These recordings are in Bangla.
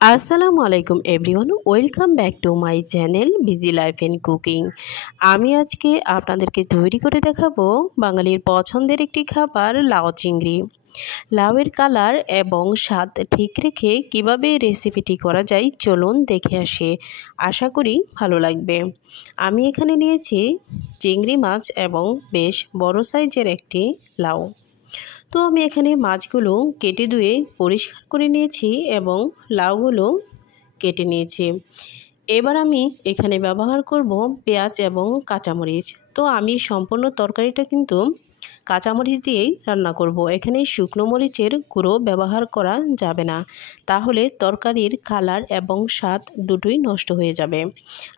আসসালামু আলাইকুম everyone, welcome back to my channel busy life and cooking. আমি আজকে আপনাদেরকে তৈরি করে দেখাবো বাঙালির পছন্দের একটি খাবার লাউ চিংড়ি। লাউয়ের কালার এবং স্বাদ ঠিক রেখে কীভাবে রেসিপিটি করা যায় চলুন দেখে আসি। আশা করি ভালো লাগবে। আমি এখানে নিয়েছি চিংড়ি মাছ এবং বেশ বড় সাইজের একটি লাউ। তো আমি এখানে মাছগুলো কেটে ধুয়ে পরিষ্কার করে নিয়েছি এবং লাউগুলো কেটে নিয়েছি। এবার আমি এখানে ব্যবহার করব পেঁয়াজ এবং কাঁচামরিচ। তো আমি সম্পূর্ণ তরকারিটা কিন্তু কাঁচামরিচ দিয়েই রান্না করব। এখানে শুকনো মরিচের গুঁড়ো ব্যবহার করা যাবে না, তাহলে তরকারির কালার এবং স্বাদ দুটোই নষ্ট হয়ে যাবে।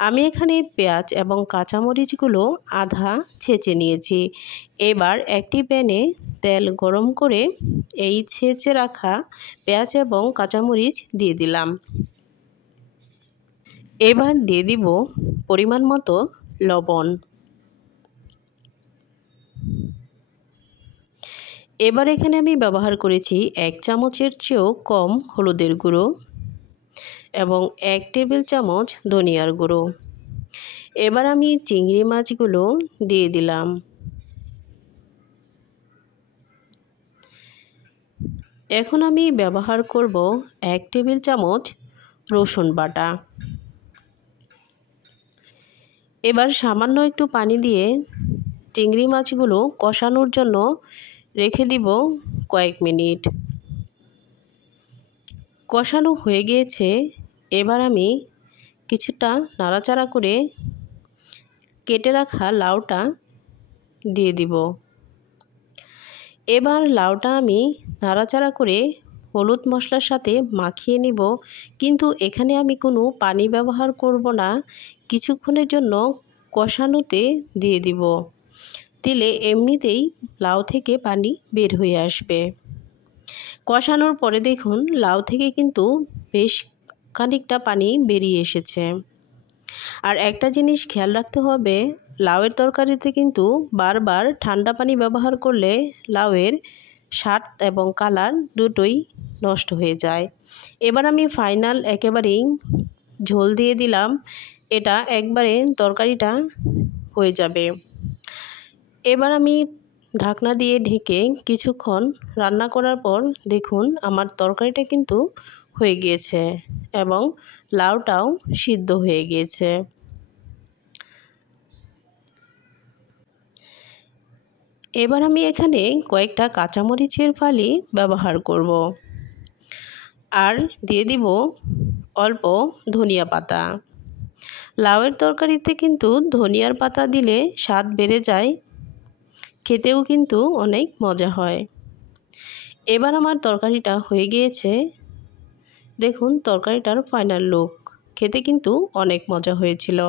আমি এখানে পেঁয়াজ এবং কাঁচামরিচগুলো আধা ছেঁচে নিয়েছি। এবার একটি প্যানে তেল গরম করে এই ছেঁচে রাখা পেঁয়াজ এবং কাঁচামরিচ দিয়ে দিলাম। এবার দিয়ে দিব পরিমাণ মতো লবণ। এবার এখানে আমি ব্যবহার করেছি 1 চামচের চেয়েও কম হলুদের গুঁড়ো এবং 1 টেবিল চামচ ধনিয়ার গুঁড়ো। এবার আমি চিংড়ি মাছগুলো দিয়ে দিলাম। এখন আমি ব্যবহার করব 1 টেবিল চামচ রসুন বাটা। এবার সামান্য একটু পানি দিয়ে চিংড়ি মাছগুলো কষানোর জন্য রেখে দিব কয়েক মিনিট। কষানো হয়ে গিয়েছে। এবার আমি কিছুটা নাড়াচাড়া করে কেটে রাখা লাউটা দিয়ে দিব। এবার লাউটা আমি নাড়াচাড়া করে হলুদ মশলার সাথে মাখিয়ে নিব, কিন্তু এখানে আমি কোনো পানি ব্যবহার করব না। কিছুক্ষণের জন্য কষানোতে দিয়ে দিব, দিলে এমনিতেই লাউ থেকে পানি বের হয়ে আসবে। কষানোর পরে দেখুন লাউ থেকে কিন্তু বেশ খানিকটা পানি বেরিয়ে এসেছে। আর একটা জিনিস খেয়াল রাখতে হবে, লাউয়ের তরকারিতে কিন্তু বারবার ঠান্ডা পানি ব্যবহার করলে লাউয়ের স্বাদ এবং কালার দুটোই নষ্ট হয়ে যায়। এবার আমি ফাইনাল একেবারেই ঝোল দিয়ে দিলাম। এটা একবারে তরকারিটা হয়ে যাবে। এবার আমি ঢাকনা দিয়ে ঢেকে কিছুক্ষণ রান্না করার পর দেখুন আমার তরকারিটা কিন্তু হয়ে গিয়েছে এবং লাউটাও সিদ্ধ হয়ে গিয়েছে। এবার আমি এখানে কয়েকটা কাঁচামরিচের ফালি ব্যবহার করব আর দিয়ে দিব অল্প ধনিয়া পাতা। লাউয়ের তরকারিতে কিন্তু ধনিয়ার পাতা দিলে স্বাদ বেড়ে যায়, খেতেও কিন্তু অনেক মজা হয়। এবার আমার তরকারিটা হয়ে গিয়েছে। দেখুন তরকারিটার ফাইনাল লুক, খেতে কিন্তু অনেক মজা হয়েছিল।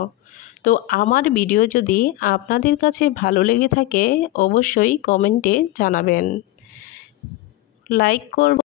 তো আমার ভিডিও যদি আপনাদের কাছে ভালো লেগে থাকে অবশ্যই কমেন্টে জানাবেন, লাইক করবেন।